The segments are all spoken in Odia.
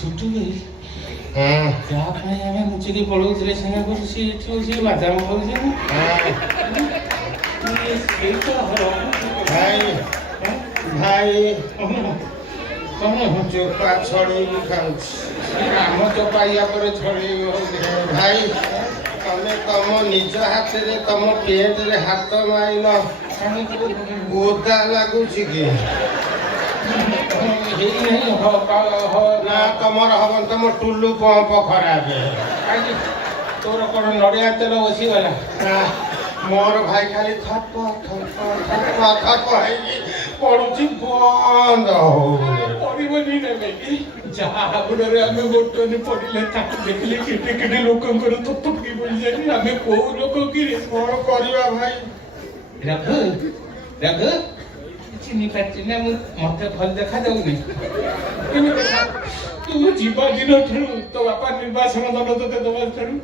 ଛୁଟି ଯାହା ପାଇଁ ଆମେ ଲୁଚିକି ପଳଉଥିଲେ ସିଙ୍ଗା କରୁ ସିଏ ଏଠି ବସି ବାଦାମ କରୁଛି ସେଇଟା ଭାଇ ଭାଇ କଣ ଚୋପା ଛଡେଇକି ଖାଉଛି ଆମ ଚୋପା ୟା ପରେ ଛଡେଇବ ଭାଇ ତମେ ତମ ନିଜ ହାତରେ ତମ ପେଟରେ ହାତ ମାଇଲ ଓଦା ଲାଗୁଛି କି ନା ତମର ହବନି ତମ ଟୁଲୁ ପମ୍ପ ଖରାପ ତୋର କଣ ନଡ଼ିଆ ତେଲ ବସିଗଲା ମୋର ଭାଇ ଖାଲି ଥପ ଥପ ଥପ ଥପ ହେଇକି ପଡୁଛି ବନ୍ଦ ପଡ଼ିବନି ନେବେ ଯାହା ହାବୁଡ଼ରେ ଆମେ ଗୋଟରେ ପଡ଼ିଲେ ତାକୁ ଦେଖିଲେ କେତେ କେତେ ଲୋକଙ୍କର ତତ୍ତ୍ୱ ପଡ଼ିଯାଏ ଆମେ କୋଉ ଲୋକ କି କଣ କରିବା ଭାଇ ରଘୁ ରଘୁ ଚିହ୍ନି ପାରୁଛି ନା ମୁଁ ମତେ ଭଲ ଦେଖାଯାଉନି ତୁ ଯିବା ଦିନ ଠାରୁ ତୋ ବାପା ନିର୍ବାସନ ଦଣ୍ଡ ତତେ ଦବା ଠାରୁ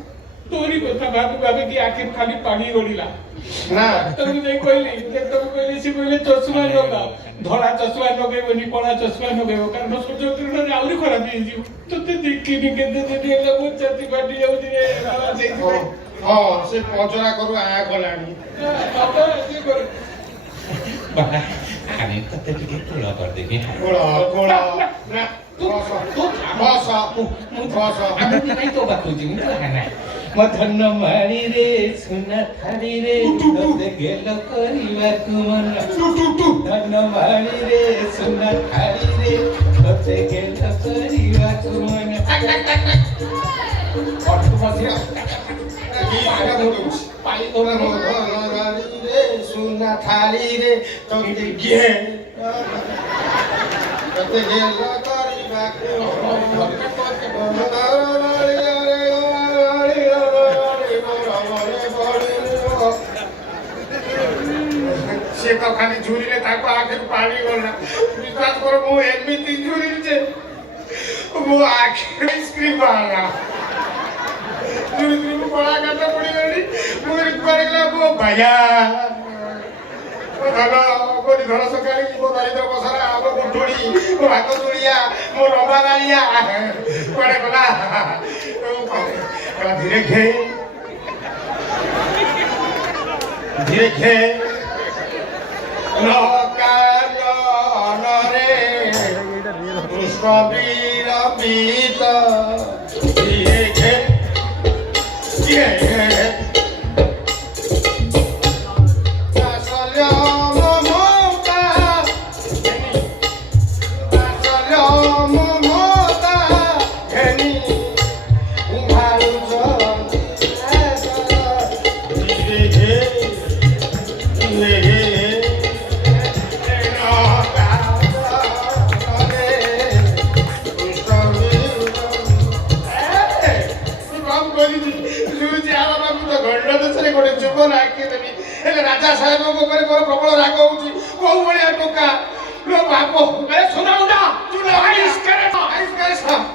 ତୋରି କଥା ଭାବି ଭାବିକି ଆଖିରେ ଖାଲି ପାଣି ଗଡ଼ିଲା ନା ତାକୁ ଯାଇ କହିଲି ଯେତେବେଳେ କହିଲି ସେ କହିଲେ ଚଷମା ଲଗା ଧଳା ଚଷମା ଲଗେଇବନି କଳା ଚଷମା ଲଗେଇବ କାରଣ ସୂର୍ଯ୍ୟ କିରଣରେ ଆହୁରି ଖରାପ ହେଇଯିବ ତତେ ଦେଖିନି କେତେ ଦିନ ହେଲା ମୋ ଛାତି ଫାଟି ଯାଉଛି ସେଇଥିପାଇଁ ହଁ ସେ ପଚରା କରୁ ଆ ଗଲାଣି ବାବା ଆମେ ତତେ ଟିକେ କୁଳ କରିଦେବି ତୋ ପାଖକୁ ଯିବି ମୋ ଧନ ମାଳିରେ ସୁନା ଥାଳିରେ ତତେ ଗେଲ କରିବାକୁ ମନ ଧନ ମାଳିରେ ସୁନା ଥାଳିରେ ତତେ ଗେଲ କରିବାକୁ ମନ ସୁନା ଥାଳିରେ ତତେ ଗେଲ କରିବାକୁ ସେ ତ ଖାଲି ଝୁରିଲେ ତାକୁ ଆଖିରୁ ପାଣି ଗଲା ବିଶ୍ୱାସ କର ମୁଁ ଏମିତି ଝୁରିଲି ଯେ ମୋ ଆଖିରେ ଆଇସ୍କ୍ରିମ୍ ବାହାରିଲା ଝୁରି ମୁଁ କଳା କାଠ ପଡ଼ିଗଲି ମୁଁ ପଡ଼ିଗଲା ମୋ ଭାଇଆ ଧନ ମୋ ଧନ ସକାଳେ ମୋ ଦରିଦ୍ର ବସରା ମୋ ବୁଢୁଳି ମୋ ଭାତ ଚୁଳିଆ ମୋ ଲମ୍ବା ଗାଳିଆ କୁଆଡ଼େ ଗଲା ଧୀରେ ଖେ ଧୀରେ ଖେ কানরে পুষ্প বিলম্বিত রাজা সাহেবଙ୍କ ଉପରେ ମୋର ପ୍ରବଳ ରାଗ ହଉଛି କୋଉ ଭଳିଆ ଟୋକା ଲୋ ବାପ ଏ ସୁନା ମୁଣ୍ଡା ଚୁଲ ଆଇସ୍କାରେ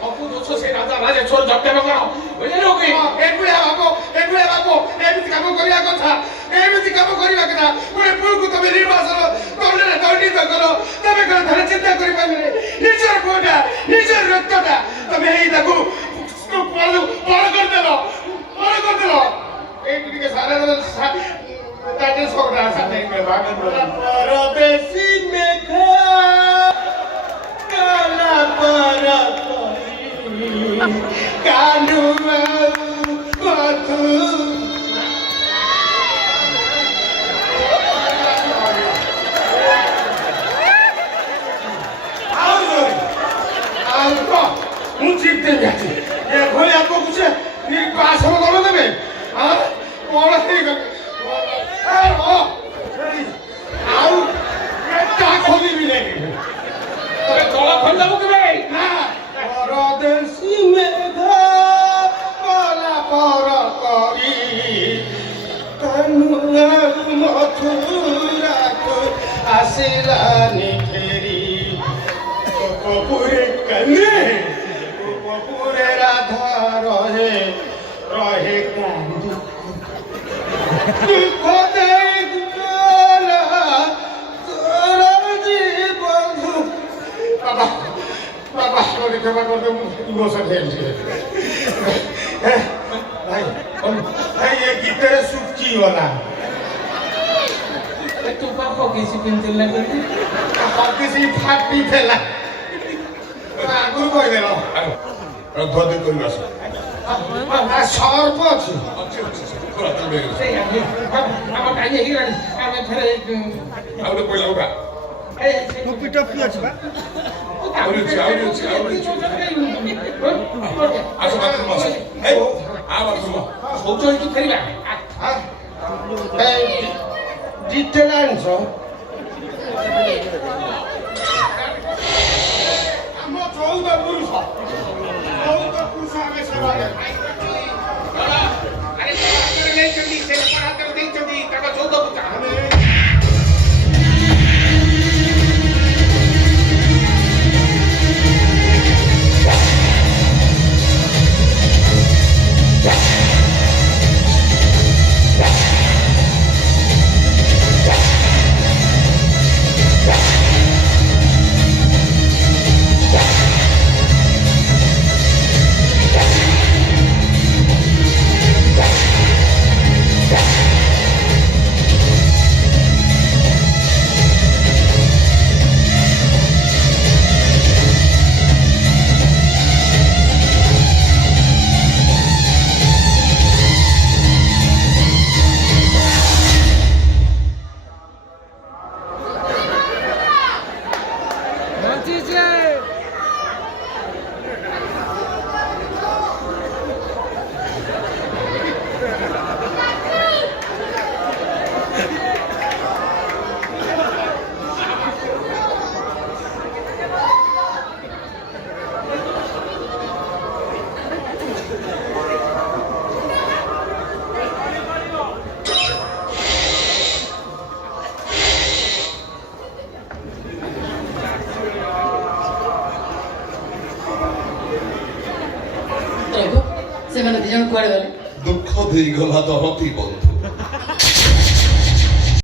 ଅପୁ ଦୋଷ ସେ ରାଜା ରାଜା ଚୋର ଜବ୍ଦ କର ବୁଝିଲୁ କି ଏଭଳିଆ ବାପ ଏମିତି କାମ କରିବା କଥା ଗୋଟେ ପୁଅକୁ ତମେ ନିର୍ବାସନ ଦଣ୍ଡରେ ଦଣ୍ଡିତ କର ତମେ କଣ ଥରେ ଚିନ୍ତା କରିପାରିଲେ ନିଜର ପୁଅଟା ନିଜର ରକ୍ତଟା ତମେ ଏଇ ତାକୁ ପର କରିଦେଲ ଏଇଠି ଟିକେ ସାରା তাতে সগড়া সাথে ভাগে পরদেশি মেঘা কালা পরতরি কানু কথু ମୁଁ ଚିପତେ ଯାଉଛି ଏଭଳି ଆପଣଙ୍କୁ ସେ ନିର୍ବାସନ ଦଣ୍ଡ ଦେବେ କଣ ହେଇଗଲେ ଆଉ ଖୋଲିବି ନାହିଁ ତଳ ଖୋଲିଦେବୁ କେବେ ପରଦେଶୀ ମେଘ କଲା ପର କରି ମଥୁରାକୁ ଆସିଲାନି ଫେରି କପୁରେ କନେ କପୁରେ ରାଧା ରହେ କାନ୍ଦୁ বাবা বাবা ক্ষমা করে দেবো ବସ ଭାଇ ଏ ଗୀତରେ ଶୁଚି ଗଲା ତୁ ପାଖ କିଛି ପିନ୍ଧିଲା କିଛି ଫାଟି ଥିଲା ଆଗରୁ କହିଦେଲ ଧୋତି କରି ଆସ ସର୍ପ ଅଛି ଆମ ଟାଇମ୍ ହେଇଗଲାଣି ଆମେ ଥରେ ଆଉ ଗୋଟେ ପଇଲା ଉଠା ଟୋପି ଟୋପି ଅଛି ବା ଆହୁରି ଅଛି ଆସ ବାଥରୁମ ଆସ ଶୌଚ ହେଇକି ଫେରିବା ଡିଟେଲ ଆଣିଛ ଆମ 14 ପୁରୁଷ ଆମେ ସେବା ନେଇଛନ୍ତି ସେ ହାତରେ ଦେଇଛନ୍ତି ତାଙ୍କ 14 ପୁତା ସେମାନେ ଦି ଜଣ କୁଆଡେ ଗଲେ? ଦୁଃଖ ଦେଇଗଲା ଦରତି ବନ୍ଧୁ